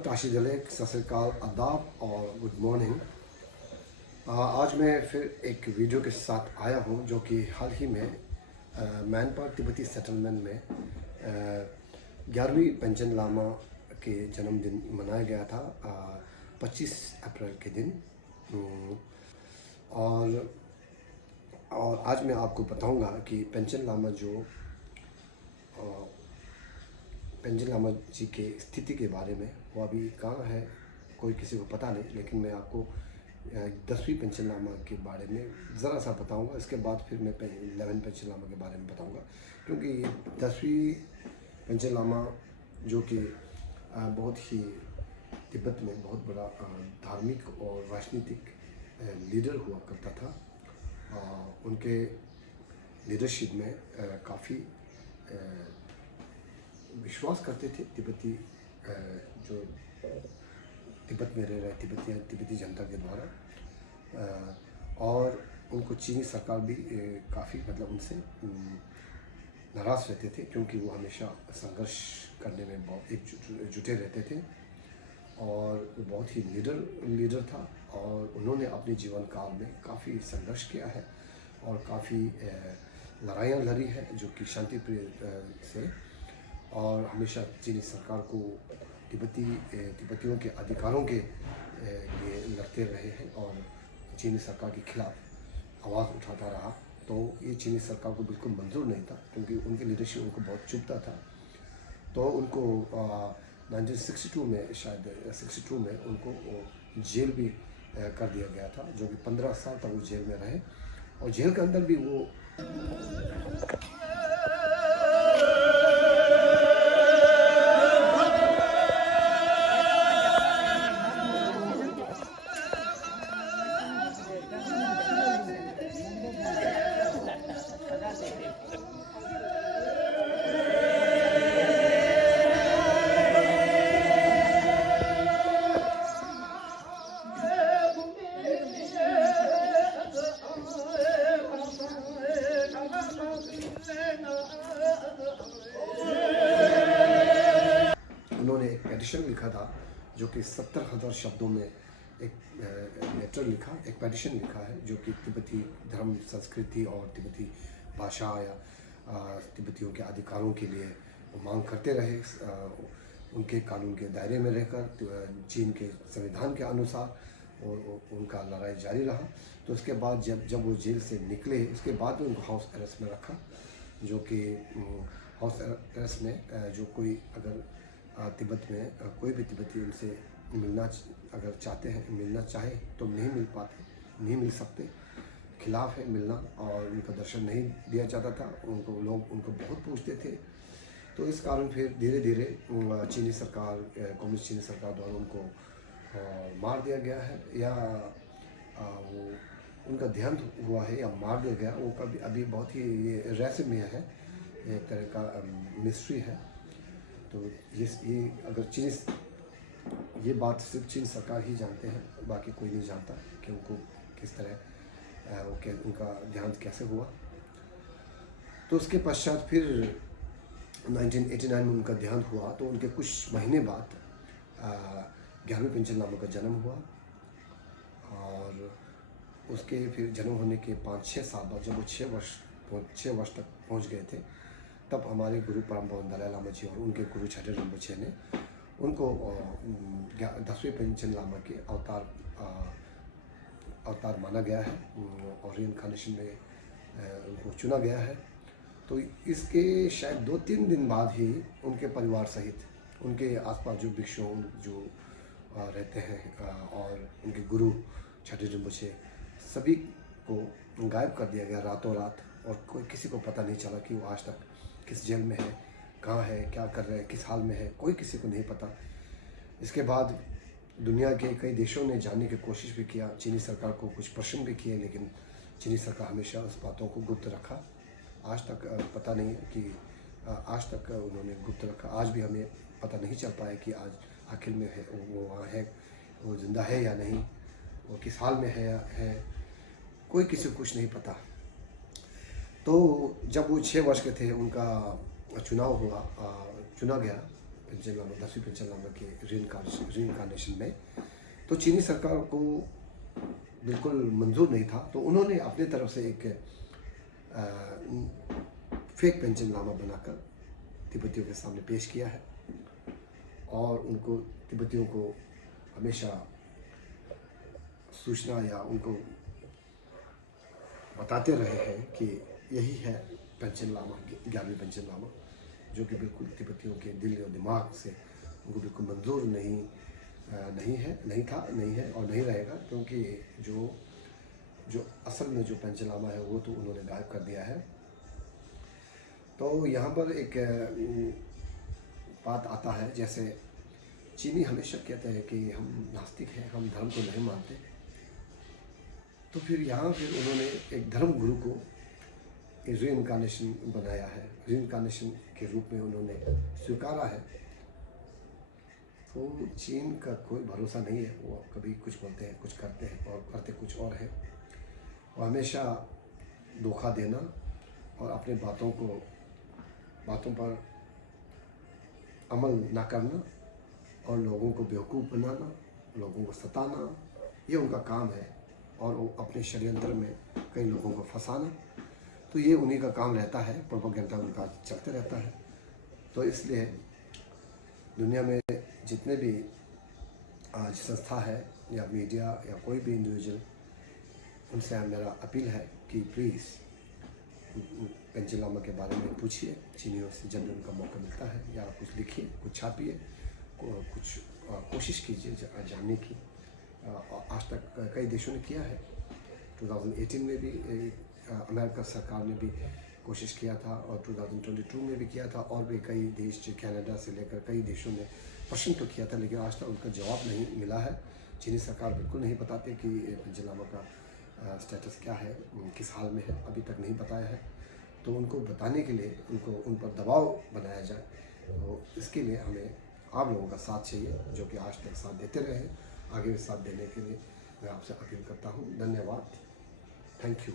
ताशी दलेक, सत श्री अकाल, आदाब और गुड मॉर्निंग। आज मैं फिर एक वीडियो के साथ आया हूँ जो कि हाल ही में मैनपाट तिब्बती सेटलमेंट में 11वीं पेंशन लामा के जन्मदिन मनाया गया था 25 अप्रैल के दिन। और आज मैं आपको बताऊंगा कि पेंशन लामा जी के स्थिति के बारे में, वो अभी कहाँ है कोई किसी को पता नहीं, लेकिन मैं आपको 10वीं पेंशन लामा के बारे में ज़रा सा बताऊंगा। इसके बाद फिर मैं 11 पेंशन लामा के बारे में बताऊंगा, क्योंकि 10वीं पेंशन लामा जो कि बहुत ही तिब्बत में बहुत बड़ा धार्मिक और राजनीतिक लीडर हुआ करता था। उनके लीडरशिप में काफ़ी विश्वास करते थे तिब्बती जो तिब्बत में रह रहे तिब्बती जनता के द्वारा, और उनको चीनी सरकार भी काफ़ी उनसे नाराज़ रहते थे, क्योंकि वो हमेशा संघर्ष करने में बहुत जुटे रहते थे। और वो बहुत ही लीडर था, और उन्होंने अपने जीवन काल में काफ़ी संघर्ष किया है और काफ़ी लड़ाइयाँ लड़ी है, जो कि शांति प्रिय से, और हमेशा चीनी सरकार को तिब्बतियों के अधिकारों के लिए लड़ते रहे हैं और चीनी सरकार के खिलाफ आवाज़ उठाता रहा। तो ये चीनी सरकार को बिल्कुल मंजूर नहीं था, क्योंकि उनकी लीडरशिप उनको बहुत चुभता था। तो उनको 1962 में, शायद 62 में उनको जेल भी कर दिया गया था, जो कि 15 साल तक वो जेल में रहे। और जेल के अंदर भी वो उन्होंने एक पेटिशन लिखा था, जो कि 70,000 शब्दों में एक लेटर लिखा, एक पेटिशन लिखा है, जो कि तिब्बती धर्म, संस्कृति और तिब्बती भाषा या तिब्बतियों के अधिकारों के लिए मांग करते रहे, उनके कानून के दायरे में रहकर, चीन के संविधान के अनुसार, और उनका लड़ाई जारी रहा। तो उसके बाद जब वो जेल से निकले, उसके बाद उनको हाउस अरेस्ट में रखा, जो कि हाउस अरेस्ट में जो कोई अगर तिब्बत में कोई भी तिब्बती उनसे मिलना अगर चाहते हैं, मिलना चाहे तो नहीं मिल सकते, खिलाफ है मिलना, और उनका दर्शन नहीं दिया जाता था। लोग उनको बहुत पूछते थे। तो इस कारण फिर धीरे धीरे चीनी सरकार, कम्युनिस्ट चीनी सरकार द्वारा उनको मार दिया गया है, या वो उनका देहांत हुआ है, या मार दिया गया, वो कभी अभी बहुत ही ये रहस्यमय है, एक तरह का मिस्ट्री है। तो ये अगर ये बात सिर्फ चीन सरकार ही जानते हैं, बाकी कोई नहीं जानता कि उनको किस तरह उनका देहांत कैसे हुआ। तो उसके पश्चात फिर 1989 में उनका देहांत हुआ। तो उनके कुछ महीने बाद 11वीं पेंशन लामा का जन्म हुआ, और उसके फिर जन्म होने के 5-6 साल बाद, जब वो 6 वर्ष तक पहुंच गए थे, तब हमारे गुरु परम पावन दलाई लामा जी और उनके गुरु छठे रिम्पोछे ने उनको 10वीं पेंशन लामा के अवतार माना गया है, और रीइंकार्नेशन में उनको चुना गया है। तो इसके शायद 2-3 दिन बाद ही उनके परिवार सहित उनके आसपास जो भिक्षु जो रहते हैं, और उनके गुरु छठे रिम्पोछे, सभी को गायब कर दिया गया रातों रात, और कोई किसी को पता नहीं चला कि वो आज तक किस जेल में है, कहाँ है, क्या कर रहे हैं, किस हाल में है, कोई किसी को नहीं पता। इसके बाद दुनिया के कई देशों ने जानने की कोशिश भी किया, चीनी सरकार को कुछ प्रश्न भी किए, लेकिन चीनी सरकार हमेशा उस बातों को गुप्त रखा। आज तक पता नहीं है कि आज तक उन्होंने गुप्त रखा। आज भी हमें पता नहीं चल पाया कि आज आखिर में है वो वहाँ है, वो जिंदा है या नहीं, वो किस हाल में है या है, कोई किसी को कुछ नहीं पता। तो जब वो 6 वर्ष के थे, उनका चुनाव हुआ, चुना गया पेंशन लामा 10वीं पेंशन लामा के रीइंकार्नेशन में, तो चीनी सरकार को बिल्कुल मंजूर नहीं था। तो उन्होंने अपनी तरफ से एक फेक पेंशन लामा बनाकर तिब्बतियों के सामने पेश किया है और उनको तिब्बतियों को हमेशा सूचना या उनको बताते रहे हैं कि यही है पेंशन लामा, 11वीं पेंशन लामा, जो कि बिल्कुल तिब्बतियों के दिल और दिमाग से उनको बिल्कुल मंजूर नहीं है और नहीं रहेगा, क्योंकि जो असल में जो पेंशन लामा है वो तो उन्होंने गायब कर दिया है। तो यहाँ पर एक बात आता है, जैसे चीनी हमेशा कहते हैं कि हम नास्तिक हैं, हम धर्म को नहीं मानते, तो फिर उन्होंने एक धर्म गुरु को रीइंकार्नेशन बनाया है, रीइंकार्नेशन के रूप में उन्होंने स्वीकारा है। तो चीन का कोई भरोसा नहीं है, वो कभी कुछ बोलते हैं, कुछ करते हैं और करते कुछ और है। वो हमेशा धोखा देना और अपने बातों पर अमल ना करना और लोगों को बेवकूफ़ बनाना, लोगों को सताना, ये उनका काम है। और वो अपने षड्यंत्र में कई लोगों को फंसाना, तो ये उन्हीं का काम रहता है, प्रोपेगेंडा उनका चलते रहता है। तो इसलिए दुनिया में जितने भी आज संस्था है या मीडिया या कोई भी इंडिविजुअल, उनसे मेरा अपील है कि प्लीज़ पेंशन लामा के बारे में पूछिए चीनियों से जब भी उनका मौका मिलता है, या कुछ लिखिए, कुछ छापिए, कुछ कोशिश कीजिए जानने की। आज तक कई देशों ने किया है। 2018 में भी अमेरिका सरकार ने भी कोशिश किया था और 2022 में भी किया था, और भी कई देश, कनाडा से लेकर कई देशों ने प्रश्न तो किया था, लेकिन आज तक उनका जवाब नहीं मिला है। चीनी सरकार बिल्कुल नहीं बताते कि पेंशन लामा का स्टेटस क्या है, किस हाल में है, अभी तक नहीं बताया है। तो उनको बताने के लिए उन पर दबाव बनाया जाए, तो इसके लिए हमें आप लोगों का साथ चाहिए, जो कि आज तक साथ देते रहे, आगे भी साथ देने के लिए मैं आपसे अपील करता हूँ। धन्यवाद, थैंक यू।